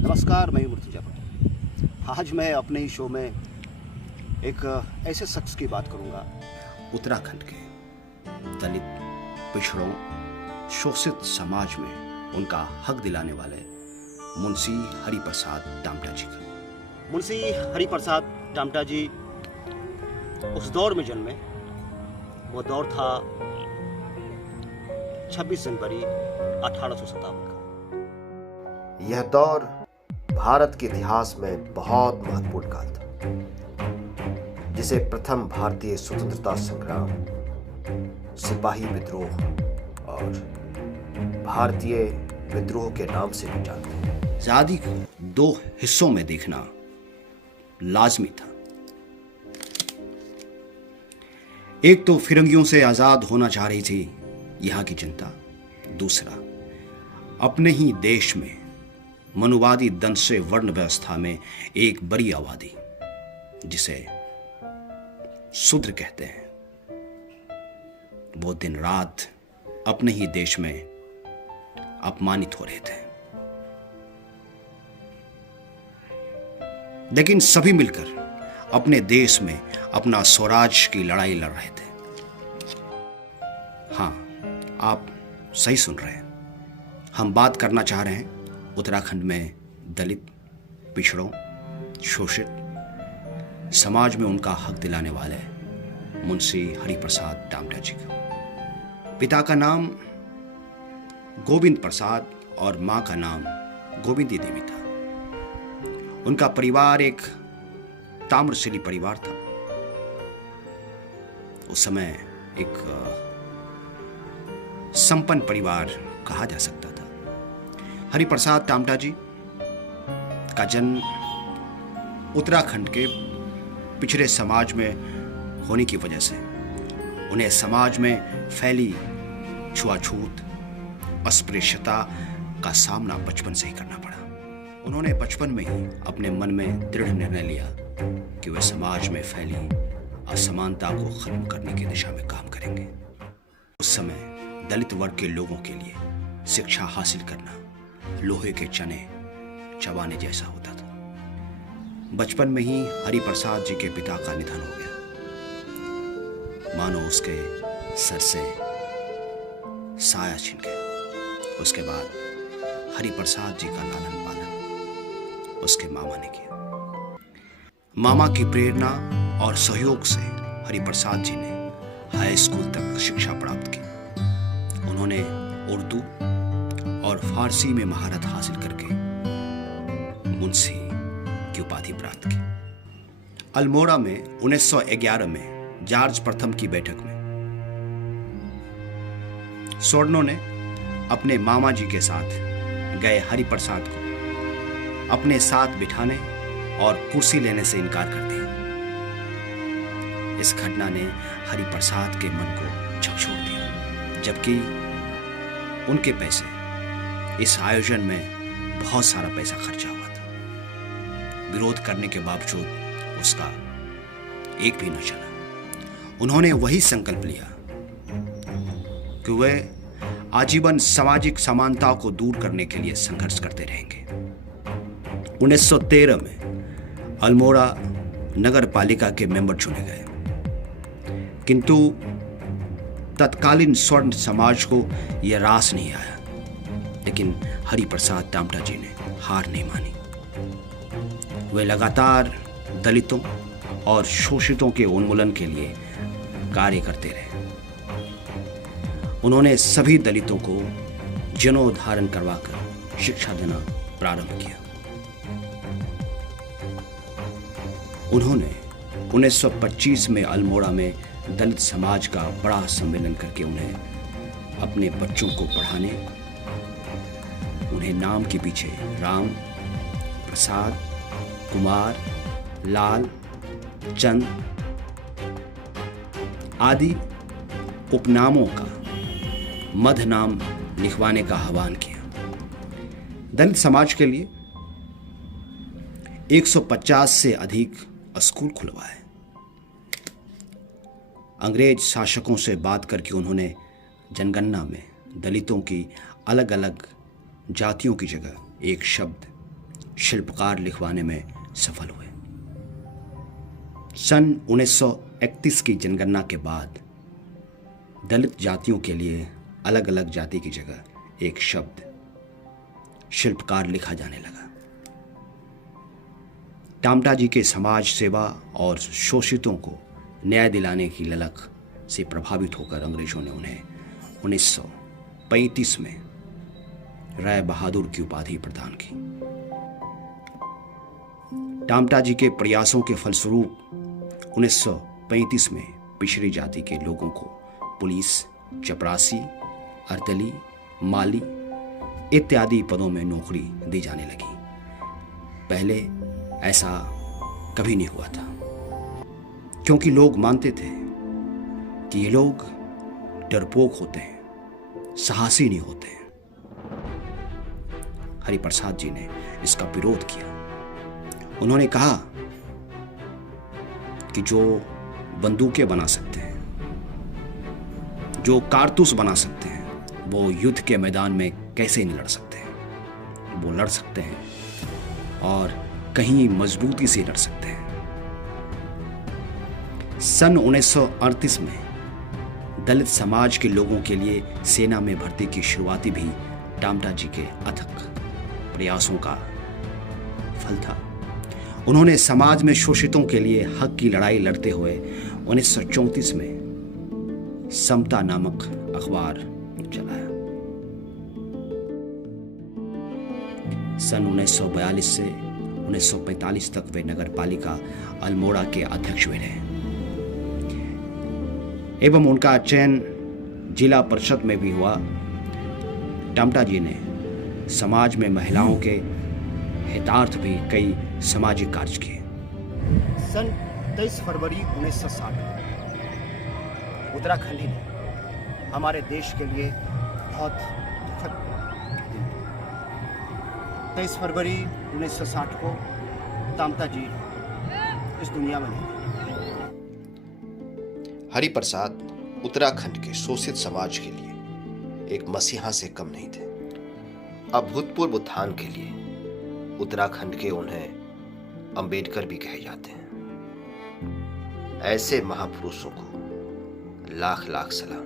नमस्कार, मैं मुर्तजा पटेल। आज मैं अपने ही शो में एक ऐसे शख्स की बात करूंगा, उत्तराखंड के दलित, पिछड़ों, शोषित समाज में उनका हक दिलाने वाले मुंशी हरिप्रसाद टामटा जी का। मुंशी हरिप्रसाद टामटा जी उस दौर में जन्मे, वो दौर था 26 जनवरी 1857 का। यह दौर भारत के इतिहास में बहुत महत्वपूर्ण काल था, जिसे प्रथम भारतीय स्वतंत्रता संग्राम, सिपाही विद्रोह और भारतीय विद्रोह के नाम से भी जानते हैं। आजादी को दो हिस्सों में देखना लाजमी था। एक तो फिरंगियों से आजाद होना चाह रही थी यहां की जनता, दूसरा अपने ही देश में मनुवादी दंश से वर्ण व्यवस्था में एक बड़ी आबादी, जिसे शूद्र कहते हैं, वो दिन रात अपने ही देश में अपमानित हो रहे थे। लेकिन सभी मिलकर अपने देश में अपना स्वराज की लड़ाई लड़ रहे थे। हां, आप सही सुन रहे हैं। हम बात करना चाह रहे हैं उत्तराखंड में दलित, पिछड़ों, शोषित समाज में उनका हक दिलाने वाले मुंशी हरिप्रसाद टामटा जी का। पिता का नाम गोविंद प्रसाद और मां का नाम गोविंदी देवी था। उनका परिवार एक ताम्रशिली परिवार था। उस समय एक संपन्न परिवार कहा जा सकता था। हरिप्रसाद टामटा जी का जन्म उत्तराखंड के पिछड़े समाज में होने की वजह से उन्हें समाज में फैली छुआछूत, अस्पृश्यता का सामना बचपन से ही करना पड़ा। उन्होंने बचपन में ही अपने मन में दृढ़ निर्णय लिया कि वे समाज में फैली असमानता को खत्म करने की दिशा में काम करेंगे। उस समय दलित वर्ग के लोगों के लिए शिक्षा हासिल करना लोहे के चने चबाने जैसा होता था। बचपन में ही हरिप्रसाद जी के पिता का निधन हो गया, मानो उसके सर से साया छिन गया। उसके बाद हरिप्रसाद जी का लालन पालन उसके मामा ने किया। मामा की प्रेरणा और सहयोग से हरिप्रसाद जी ने हाई स्कूल तक शिक्षा प्राप्त की। उन्होंने उर्दू और फारसी में महारत हासिल करके मुंशी की उपाधि प्राप्त की। अल्मोड़ा में 1911 में जॉर्ज प्रथम की बैठक में स्वर्णों ने अपने मामा जी के साथ गए हरिप्रसाद को अपने साथ बिठाने और कुर्सी लेने से इनकार कर दिया। इस घटना ने हरिप्रसाद के मन को झकझोर दिया, जबकि उनके पैसे इस आयोजन में बहुत सारा पैसा खर्चा हुआ था। विरोध करने के बावजूद उसका एक भी न चला। उन्होंने वही संकल्प लिया कि वे आजीवन सामाजिक समानता को दूर करने के लिए संघर्ष करते रहेंगे। 1913 में अल्मोड़ा नगर पालिका के मेंबर चुने गए, किंतु तत्कालीन स्वर्ण समाज को यह रास नहीं आया। लेकिन हरिप्रसाद टामटा जी ने हार नहीं मानी। वे लगातार दलितों और शोषितों के उन्मूलन के लिए कार्य करते रहे। उन्होंने सभी दलितों को जनोद्धारण करवाकर शिक्षा देना प्रारंभ किया। उन्होंने 1925 में अल्मोड़ा में दलित समाज का बड़ा सम्मेलन करके उन्हें अपने बच्चों को पढ़ाने, उन्हें नाम के पीछे राम, प्रसाद, कुमार, लाल, चंद आदि उपनामों का मध्य नाम लिखवाने का आह्वान किया। दलित समाज के लिए 150 से अधिक स्कूल खुलवाए। अंग्रेज शासकों से बात करके उन्होंने जनगणना में दलितों की अलग अलग जातियों की जगह एक शब्द शिल्पकार लिखवाने में सफल हुए। सन 1931 की जनगणना के बाद दलित जातियों के लिए अलग अलग जाति की जगह एक शब्द शिल्पकार लिखा जाने लगा। टामटा जी के समाज सेवा और शोषितों को न्याय दिलाने की ललक से प्रभावित होकर अंग्रेजों ने उन्हें 1935 में राय बहादुर की उपाधि प्रदान की। टामटा जी के प्रयासों के फलस्वरूप 1935 में पिछड़ी जाति के लोगों को पुलिस, चपरासी, अर्दली, माली इत्यादि पदों में नौकरी दी जाने लगी। पहले ऐसा कभी नहीं हुआ था, क्योंकि लोग मानते थे कि ये लोग डरपोक होते हैं, साहसी नहीं होते हैं। हरिप्रसाद जी ने इसका विरोध किया। उन्होंने कहा कि जो बंदूकें बना सकते हैं, जो कारतूस बना सकते हैं, वो युद्ध के मैदान में कैसे नहीं लड़ सकते हैं। वो लड़ सकते हैं और कहीं मजबूती से लड़ सकते हैं। सन 1938 में दलित समाज के लोगों के लिए सेना में भर्ती की शुरुआती भी टामटा जी के अथक प्रयासों का फल था। उन्होंने समाज में शोषितों के लिए हक की लड़ाई लड़ते हुए 1934 में समता नामक अखबार चलाया। सन 1942 से 1945 तक वे नगर पालिका अल्मोड़ा के अध्यक्ष हुए रहे एवं उनका चयन जिला परिषद में भी हुआ। टामटा जी ने समाज में महिलाओं के हितार्थ भी कई सामाजिक कार्य किए। सन 23 फरवरी 1960 उत्तराखंडी ने हमारे देश के लिए बहुत दुखद दिन। 23 फरवरी 1960 को टामटा जी इस दुनिया में नहीं। हरिप्रसाद उत्तराखंड के शोषित समाज के लिए एक मसीहा से कम नहीं थे। अभूतपूर्व उत्थान के लिए उत्तराखंड के उन्हें अंबेडकर भी कहे जाते हैं। ऐसे महापुरुषों को लाख लाख सलाम।